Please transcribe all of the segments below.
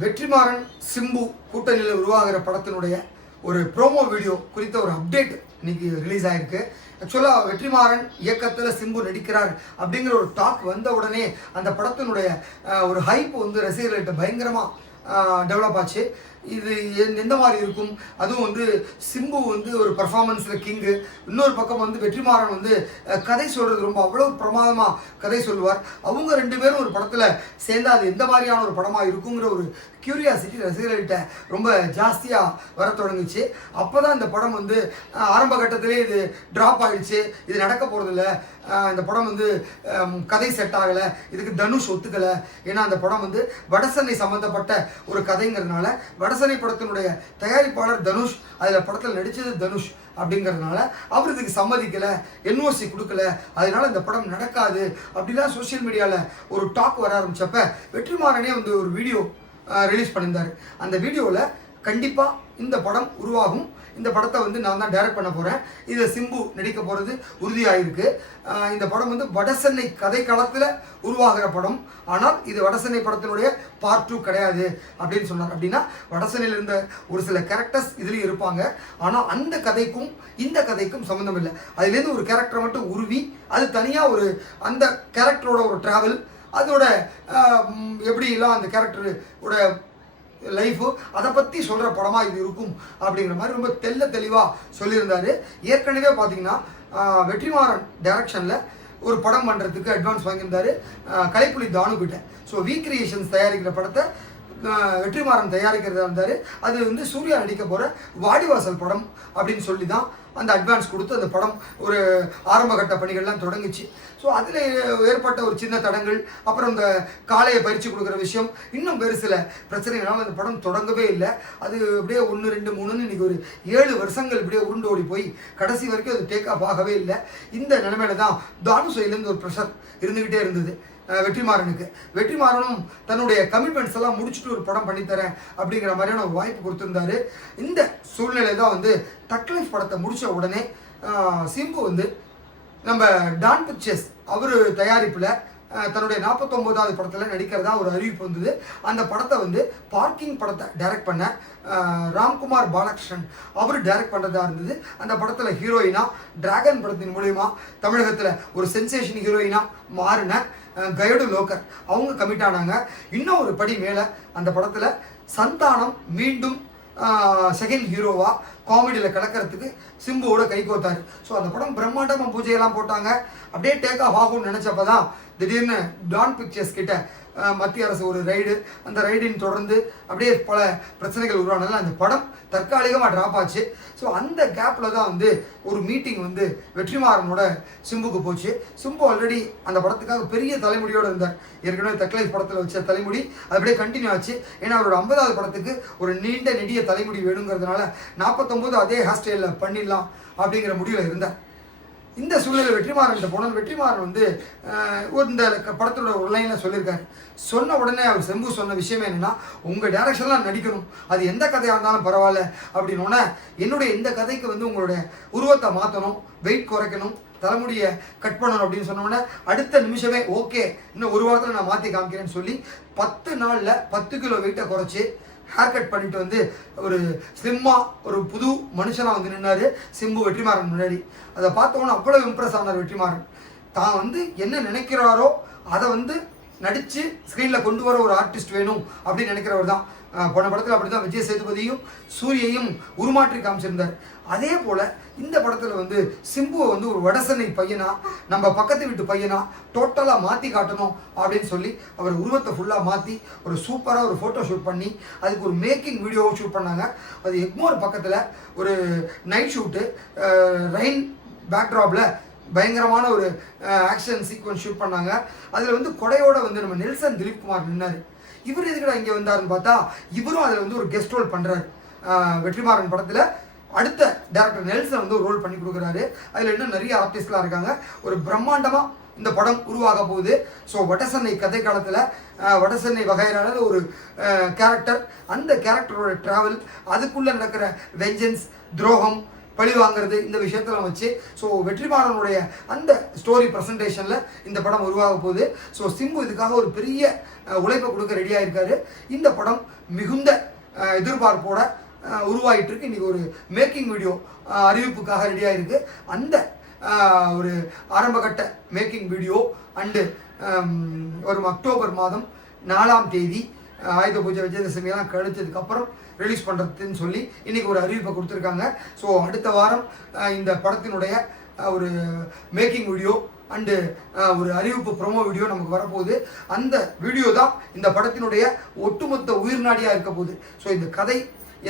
வெற்றிமாறன் சிம்பு கூட்டணியில் உருவாகிற படத்தினுடைய ஒரு ப்ரோமோ வீடியோ குறித்த ஒரு அப்டேட் இன்னைக்கு ரிலீஸ் ஆயிருக்கு. ஆக்சுவலாக வெற்றிமாறன் இயக்கத்தில் சிம்பு நடிக்கிறார் அப்படிங்கிற ஒரு டாக் வந்த உடனே அந்த படத்தினுடைய ஒரு ஹைப் வந்து ரசிகர்கள்ட்ட பயங்கரமாக டெவலப் ஆச்சு. இது எந்த- எந்த மாதிரி இருக்கும்? அதுவும் வந்து சிம்பு வந்து ஒரு பர்ஃபார்மன்ஸில் கிங்கு இன்னொரு பக்கம் வந்து வெற்றிமாறன் வந்து கதை சொல்கிறது ரொம்ப அவ்வளோ பிரமாதமாக கதை சொல்லுவார். அவங்க ரெண்டு பேரும் ஒரு படத்தில் சேர்ந்து அது எந்த மாதிரியான ஒரு படமாக இருக்குங்கிற ஒரு கியூரியாசிட்டி ரசிகர்கள்ட்ட ரொம்ப ஜாஸ்தியாக வர தொடங்குச்சு. அப்போ தான் இந்த படம் வந்து ஆரம்ப கட்டத்திலே இது ட்ராப் ஆகிடுச்சு இது நடக்க போகிறதில்ல இந்த படம் வந்து கதை செட் ஆகலை. இதுக்கு தனுஷ் ஒத்துக்கலை. ஏன்னா அந்த படம் வந்து வடசென்னை சம்மந்தப்பட்ட ஒரு கதைங்கிறதுனால வடசென்னை படத்தினுடைய தயாரிப்பாளர் தனுஷ் அதில் படத்தில் நடித்தது தனுஷ் அப்படிங்கிறதுனால அவர் இதுக்கு சம்மதிக்கலை. என்ஓசி கொடுக்கல. அதனால இந்த படம் நடக்காது. அப்படிலாம் சோஷியல் மீடியாவில் ஒரு டாக் வர ஆரம்பித்தப்ப வெற்றிமாறனே வந்து ஒரு வீடியோ ரிலீஸ் பண்ணியிருந்தார். அந்த வீடியோவில் கண்டிப்பாக இந்த படம் உருவாகும். இந்த படத்தை வந்து நான் தான் டைரக்ட் பண்ண போகிறேன் இதை சிம்பு நடிக்க போகிறது உறுதியாகிருக்கு இந்த படம் வந்து வடசென்னை கதை களத்தில் உருவாகிற படம். ஆனால் இது வடசென்னை படத்தினுடைய பார்ட் டூ கிடையாது அப்படின்னு சொன்னார். அப்படின்னா வடசென்னையில் இருந்த ஒரு சில கேரக்டர்ஸ் இதுலேயும் இருப்பாங்க. ஆனால் அந்த கதைக்கும் இந்த கதைக்கும் சம்மந்தம் இல்லை. அதுலேருந்து ஒரு கேரக்டரை மட்டும் உருவி அது தனியாக ஒரு அந்த கேரக்டரோட ஒரு ட்ராவல் அதோட எப்படிலாம் அந்த கேரக்டரோட லைஃபு அதை பற்றி சொல்கிற படமாக இது இருக்கும் அப்படிங்கிற மாதிரி ரொம்ப தெள்ள தெளிவாக சொல்லியிருந்தார். ஏற்கனவே பார்த்தீங்கன்னா வெற்றிமாறன் டைரக்ஷனில் ஒரு படம் பண்ணுறதுக்கு advance வாங்கியிருந்தாரு. Kalaipuli Thanu so we creations தயாரிக்கிற படத்தை வெற்றிமாறன் தயாரிக்கிறதா இருந்தார். அது வந்து சூர்யா நடிக்க போகிற வாடிவாசல் படம் அப்படின்னு சொல்லி தான் அந்த அட்வான்ஸ் கொடுத்து அந்த படம் ஒரு ஆரம்பகட்ட பணிகள்லாம் தொடங்குச்சு. ஸோ அதில் ஏற்பட்ட ஒரு சின்ன தடங்கள் அப்புறம் இந்த காளையை பறித்து கொடுக்குற விஷயம் இன்னும் வேறு சில பிரச்சனைகளால் அந்த படம் தொடங்கவே இல்லை. அது அப்படியே ஒன்று ரெண்டு மூணுன்னு இன்றைக்கி ஒரு ஏழு வருஷங்கள் இப்படியே உருண்டு ஓடி போய் கடைசி வரைக்கும் அது டேக் ஆஃப் ஆகவே இல்லை. இந்த நிலைமையில தான் தானுசையிலேருந்து ஒரு ப்ரெஷர் இருந்துக்கிட்டே இருந்தது. வெற்றிமாறனுக்கு. வெற்றிமாறனும் தன்னுடைய கமிட்மெண்ட்ஸ் எல்லாம் முடிச்சுட்டு ஒரு படம் பண்ணித்தரேன் அப்படிங்கிற மாதிரியான ஒரு வாய்ப்பு கொடுத்துருந்தாரு. இந்த சூழ்நிலை தான் வந்து தக்லைஃப் படத்தை முடித்த உடனே சிம்பு வந்து நம்ம டான் பிக்சர்ஸ் அவர் தயாரிப்பில் தன்னுடைய நாற்பத்தொம்போதாவது படத்தில் நடிக்கிறதா ஒரு அறிவிப்பு வந்தது. அந்த படத்தை வந்து பார்க்கிங் படத்தை டைரக்ட் பண்ண ராம்குமார் பாலகிருஷ்ணன் அவர் டைரக்ட் பண்ணுறதா இருந்தது. அந்த படத்தில் ஹீரோயினாக டிராகன் படத்தின் மூலிமா தமிழகத்தில் ஒரு சென்சேஷன் ஹீரோயினாக மாறின அஹ், கயடு லோக்கர் அவங்க கமிட் ஆனாங்க. இன்னும் ஒரு படி மேலே அந்த படத்தில் சந்தானம் மீண்டும் செகண்ட் ஹீரோவாக காமெடியில் கலக்கிறதுக்கு சிம்புவோட கை கோத்தாரு. ஸோ அந்த படம் பிரம்மாண்டமாக பூஜையெல்லாம் போட்டாங்க. அப்படியே டேக் ஆஃப் ஆகும்னு நினச்சப்ப தான் திடீர்னு டான் பிக்சர்ஸ் கிட்ட மத்திய அரசு ஒரு ரைடு அந்த ரைடின் தொடர்ந்து அப்படியே பல பிரச்சனைகள் உருவானதால் அந்த படம் தற்காலிகமாக ட்ராப் ஆச்சு. ஸோ அந்த கேப்பில் தான் வந்து ஒரு மீட்டிங் வந்து வெற்றிமாறனோட சிம்புக்கு போச்சு. சிம்பு ஆல்ரெடி அந்த படத்துக்காக பெரிய தலைமுடியோடு இருந்தார். ஏற்கனவே தக்லைஃப் படத்தில் வச்ச தலைமுடி அது அப்படியே கண்டினியூ ஆச்சு. ஏன்னா அவரோட ஐம்பதாவது படத்துக்கு ஒரு நீண்ட நெடிய தலைமுடி வேணுங்கிறதுனால நாற்பத்தொம்போது அதே ஹேர் ஸ்டைலில் பண்ணிடலாம் அப்படிங்கிற முடிவில் இருந்தார் இந்த சூழ்நிலை வெற்றிமாறன் போனால் வெற்றிமாறன் வந்து ஒரு இந்த படத்தோட ஒரு லைனில் சொல்லியிருக்காரு. சொன்ன உடனே அவர் செம்பு சொன்ன விஷயம் என்னென்னா உங்கள் டேரக்ஷன்லாம் நடிக்கணும். அது எந்த கதையாக இருந்தாலும் பரவாயில்ல. அப்படின்னோடனே என்னுடைய இந்த கதைக்கு வந்து உங்களுடைய உருவத்தை மாற்றணும் வெயிட் குறைக்கணும். தலைமுடியை கட் பண்ணணும். அப்படின்னு சொன்னோடனே அடுத்த நிமிஷமே ஓகே இன்னும் ஒரு வாரத்தில் நான் மாற்றி காமிக்கிறேன்னு சொல்லி பத்து நாளில் பத்து கிலோ வெயிட்டை குறைச்சி ஹேர் கட் பண்ணிட்டு வந்து ஒரு சிம்மா ஒரு புது மனுஷனாக வந்து நின்னாரு. சிம்பு வெற்றிமாறன் முன்னாடி. அதை பார்த்தவொன்னே அவ்வளோ இம்ப்ரெஸ் ஆனார் வெற்றிமாறன். தான் வந்து என்ன நினைக்கிறாரோ அதை வந்து நடித்து ஸ்க்ரீனில் கொண்டு வர ஒரு ஆர்டிஸ்ட் வேணும் அப்படின்னு நினைக்கிறவர் தான். போன படத்தில் அப்படி தான் விஜய் சேதுபதியும் சூரியையும் உருமாற்றி காமிச்சிருந்தார். அதே போல் இந்த படத்தில் வந்து சிம்புவை வந்து ஒரு வடசனை பையனா நம்ம பக்கத்து வீட்டு பையனா டோட்டலாக மாற்றி காட்டணும் அப்படின்னு சொல்லி அவர் உருவத்தை ஃபுல்லாக மாற்றி ஒரு சூப்பராக ஒரு ஃபோட்டோ ஷூட் பண்ணி அதுக்கு ஒரு மேக்கிங் வீடியோவை ஷூட் பண்ணாங்க. அது எக்மோர் பக்கத்தில் ஒரு நைட் ஷூட்டு ரெயின் பேக்ட்ராப்பில் பயங்கரமான ஒரு ஆக்ஷன் சீக்வன்ஸ் ஷூட் பண்ணாங்க. அதில் வந்து கொடையோட வந்து நம்ம நெல்சன் திலீப் குமார் நின்னார். இவர் எதுக்கடா இங்கே வந்தாருன்னு பார்த்தா இவரும் அதில் வந்து ஒரு கெஸ்ட் ரோல் பண்ணுறாரு வெற்றிமாறன் படத்தில் அடுத்த டேரக்டர் நெல்சன் வந்து ஒரு ரோல் பண்ணி கொடுக்குறாரு. அதில் இன்னும் நிறைய ஆர்டிஸ்ட்லாம் இருக்காங்க. ஒரு பிரம்மாண்டமாக இந்த படம் உருவாக போகுது. ஸோ வடசென்னை கதை காலத்தில் வடசென்னை வகையிலான ஒரு கேரக்டர் அந்த கேரக்டரோட ட்ராவல் அதுக்குள்ளே நடக்கிற வெஞ்சன்ஸ் துரோகம் பழி வாங்குறது இந்த விஷயத்தெல்லாம் வச்சு ஸோ வெற்றிமாறனுடைய அந்த ஸ்டோரி ப்ரெசன்டேஷனில் இந்த படம் உருவாக போகுது. ஸோ சிம்பு இதுக்காக ஒரு பெரிய உழைப்பை கொடுக்க ரெடியாக இருக்காரு இந்த படம் மிகுந்த எதிர்பார்ப்போட உருவாகிட்டு இருக்கு இன்றைக்கி ஒரு மேக்கிங் வீடியோ அறிவிப்புக்காக ரெடியாக இருக்குது அந்த ஒரு ஆரம்பகட்ட மேக்கிங் வீடியோ அண்டு வரும் அக்டோபர் மாதம் நாலாம் தேதி ஆயுத பூஜை விஜயதசமியெல்லாம் கழிச்சதுக்கு அப்புறம் ரிலீஸ் பண்ணுறதுன்னு சொல்லி இன்னைக்கு ஒரு அறிவிப்பை கொடுத்துருக்காங்க. ஸோ அடுத்த வாரம் இந்த படத்தினுடைய ஒரு மேக்கிங் வீடியோ அண்டு ஒரு அறிவிப்பு ப்ரோமோ வீடியோ நமக்கு வரப்போகுது. அந்த வீடியோ தான் இந்த படத்தினுடைய ஒட்டுமொத்த உயிர்நாடியாக இருக்க போகுது. ஸோ இந்த கதை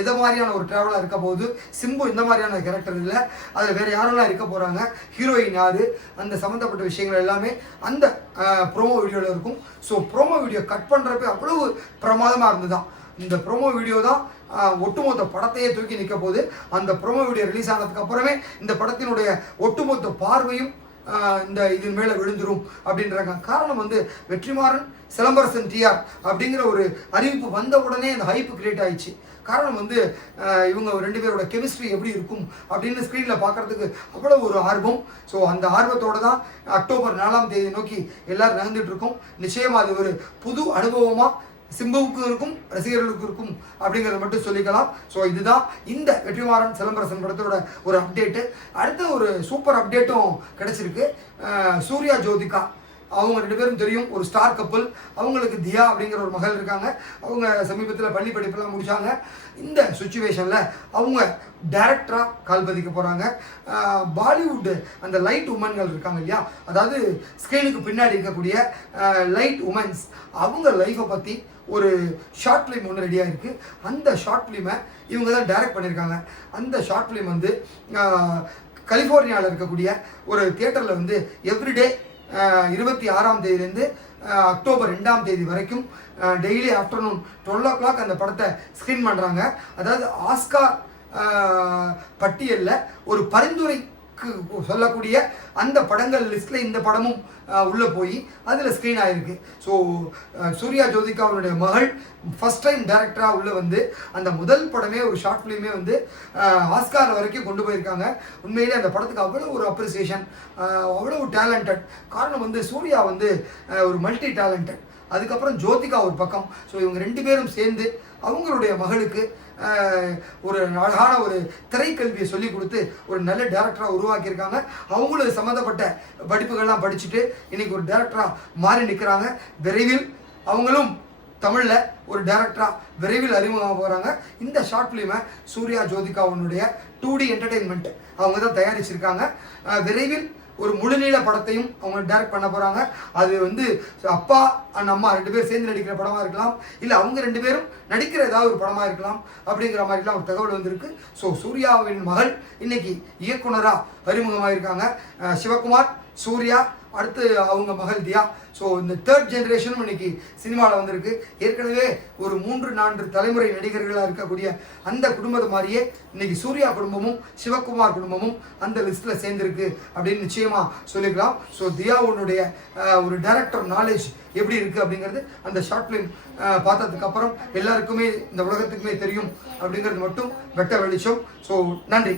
எதை மாதிரியான ஒரு ட்ராவலாக இருக்க போகுது? சிம்பு இந்த மாதிரியான கேரக்டர் இல்லை. அதில் வேறு யாரெல்லாம் இருக்க போகிறாங்க ஹீரோயின் யார்? அந்த சம்மந்தப்பட்ட விஷயங்கள் எல்லாமே அந்த ப்ரோமோ வீடியோவில் இருக்கும். ஸோ ப்ரோமோ வீடியோ கட் பண்ணுறப்ப அவ்வளவு பிரமாதமாக இருந்துதான் இந்த ப்ரோமோ வீடியோ தான் ஒட்டுமொத்த படத்தையே தூக்கி நிற்க போகுது. அந்த ப்ரோமோ வீடியோ ரிலீஸ் ஆனதுக்கு அப்புறமே இந்த படத்தினுடைய ஒட்டுமொத்த பார்வையும் இந்த இதன் மேலே விழுந்துரும் அப்படின்றாங்க. காரணம் வந்து வெற்றிமாறன் சிலம்பரசன் டிஆர் அப்படிங்கிற ஒரு அறிவிப்பு வந்த உடனே அந்த ஹைப் கிரியேட் ஆயிடுச்சு. காரணம் வந்து இவங்க ரெண்டு பேரோட கெமிஸ்ட்ரி எப்படி இருக்கும் அப்படின்னு ஸ்க்ரீனில் பார்க்கறதுக்கு அவ்வளோ ஒரு ஆர்வம். ஸோ அந்த ஆர்வத்தோட தான் அக்டோபர் நாலாம் தேதி நோக்கி எல்லோரும் நகர்ந்துட்டு இருக்கோம். நிச்சயமா அது ஒரு புது அனுபவமாக சிம்புவுக்கும் இருக்கும் ரசிகர்களுக்கும் இருக்கும் அப்படிங்கிறத மட்டும் சொல்லிக்கலாம். ஸோ இதுதான் இந்த வெற்றிமாறன் சிலம்பரசன் படத்தோட ஒரு அப்டேட்டு அடுத்த ஒரு சூப்பர் அப்டேட்டும் கிடைச்சிருக்கு. சூர்யா ஜோதிகா. அவங்க ரெண்டு பேரும் தெரியும் ஒரு ஸ்டார் கப்பல் அவங்களுக்கு தியா அப்படிங்கிற ஒரு மகள் இருக்காங்க. அவங்க சமீபத்தில் பள்ளி படிப்பெல்லாம் முடித்தாங்க இந்த சுச்சுவேஷனில் அவங்க டேரக்டராக கால் பதிக்க போகிறாங்க பாலிவுட் அந்த லைட் உமன்கள் இருக்காங்க இல்லையா? அதாவது ஸ்க்ரீனுக்கு பின்னாடி இருக்கக்கூடிய லைட் உமன்ஸ் அவங்க லைஃப்பை பற்றி ஒரு ஷார்ட் ஃபிலிம் ஒன்று ரெடியாக இருக்குது அந்த ஷார்ட் ஃபிலிமை இவங்க தான் டைரக்ட் பண்ணியிருக்காங்க அந்த ஷார்ட் ஃபிலிம் வந்து கலிஃபோர்னியாவில் இருக்கக்கூடிய ஒரு தியேட்டரில் வந்து எவ்ரிடே இருபத்தி ஆறாம் தேதியிலேருந்து அக்டோபர் ரெண்டாம் தேதி வரைக்கும் daily afternoon twelve o'clock அந்த படத்தை ஸ்க்ரீன் பண்ணுறாங்க அதாவது ஆஸ்கார் பட்டியலில் ஒரு பரிந்துரை சொல்லக்கூடிய அந்த படங்கள் லிஸ்ட்டில் இந்த படமும் உள்ளே போய் அதில் ஸ்க்ரீன் ஆகிருக்கு ஸோ சூர்யா ஜோதிகா அவருடைய மகள் ஃபர்ஸ்ட் டைம் டேரக்டராக உள்ளே வந்து அந்த முதல் படமே ஒரு ஷார்ட் ஃபிலிமே வந்து ஆஸ்கார் வரைக்கும் கொண்டு போயிருக்காங்க. உண்மையிலே அந்த படத்துக்கு அவ்வளோ ஒரு அப்ரிசியேஷன் அவ்வளோ டேலண்டட் காரணம் வந்து சூர்யா வந்து ஒரு மல்டி டேலண்டட் அதுக்கப்புறம் ஜோதிகா ஒரு பக்கம். ஸோ இவங்க ரெண்டு பேரும் சேர்ந்து அவங்களுடைய மகளுக்கு ஒரு அழகான ஒரு திரைக்கல்வியை சொல்லி கொடுத்து ஒரு நல்ல டேரக்டராக உருவாக்கியிருக்காங்க. அவங்களும் சம்மந்தப்பட்ட படிப்புகள்லாம் படிச்சுட்டு இன்னைக்கு ஒரு டேரக்டராக மாறி நிற்கிறாங்க விரைவில் அவங்களும் தமிழில் ஒரு டேரக்டராக விரைவில் அறிமுகமாக போகிறாங்க இந்த ஷார்ட் ஃபிலிமை சூர்யா ஜோதிகாவுடைய டூ டி என்டர்டெயின்மெண்ட் அவங்க தான் தயாரிச்சிருக்காங்க. விரைவில் ஒரு முழுநீள படத்தையும் அவங்க டேரக்ட் பண்ண போகிறாங்க அது வந்து அப்பா அண்ட் அம்மா ரெண்டு பேரும் சேர்ந்து நடிக்கிற படமாக இருக்கலாம். இல்லை அவங்க ரெண்டு பேரும் நடிக்கிற ஏதாவது ஒரு படமாக இருக்கலாம் அப்படிங்கிற மாதிரிலாம் ஒரு தகவல் வந்திருக்கு. ஸோ சூர்யாவின் மகள் இன்னைக்கு இயக்குனராக அறிமுகமாக இருக்காங்க சிவகுமார் சூர்யா அடுத்து அவங்க மகள் தியா. ஸோ இந்த தேர்ட் ஜென்ரேஷனும் இன்னைக்கு சினிமாவில் வந்திருக்கு. ஏற்கனவே ஒரு மூன்று நான்கு தலைமுறை நடிகர்களாக இருக்கக்கூடிய அந்த குடும்பத்தை மாதிரியே இன்னைக்கு சூர்யா குடும்பமும் சிவகுமார் குடும்பமும் அந்த லிஸ்ட்டில் சேர்ந்துருக்கு அப்படின்னு நிச்சயமாக சொல்லிக்கலாம். ஸோ தியாவுடைய ஒரு டைரக்டர் நாலேஜ் எப்படி இருக்குது அப்படிங்கிறது அந்த ஷார்ட் ஃபிலிம் பார்த்ததுக்கப்புறம் எல்லாருக்குமே இந்த உலகத்துக்குமே தெரியும் அப்படிங்கிறது மட்டும் வெட்ட வெளிச்சம். ஸோ நன்றி.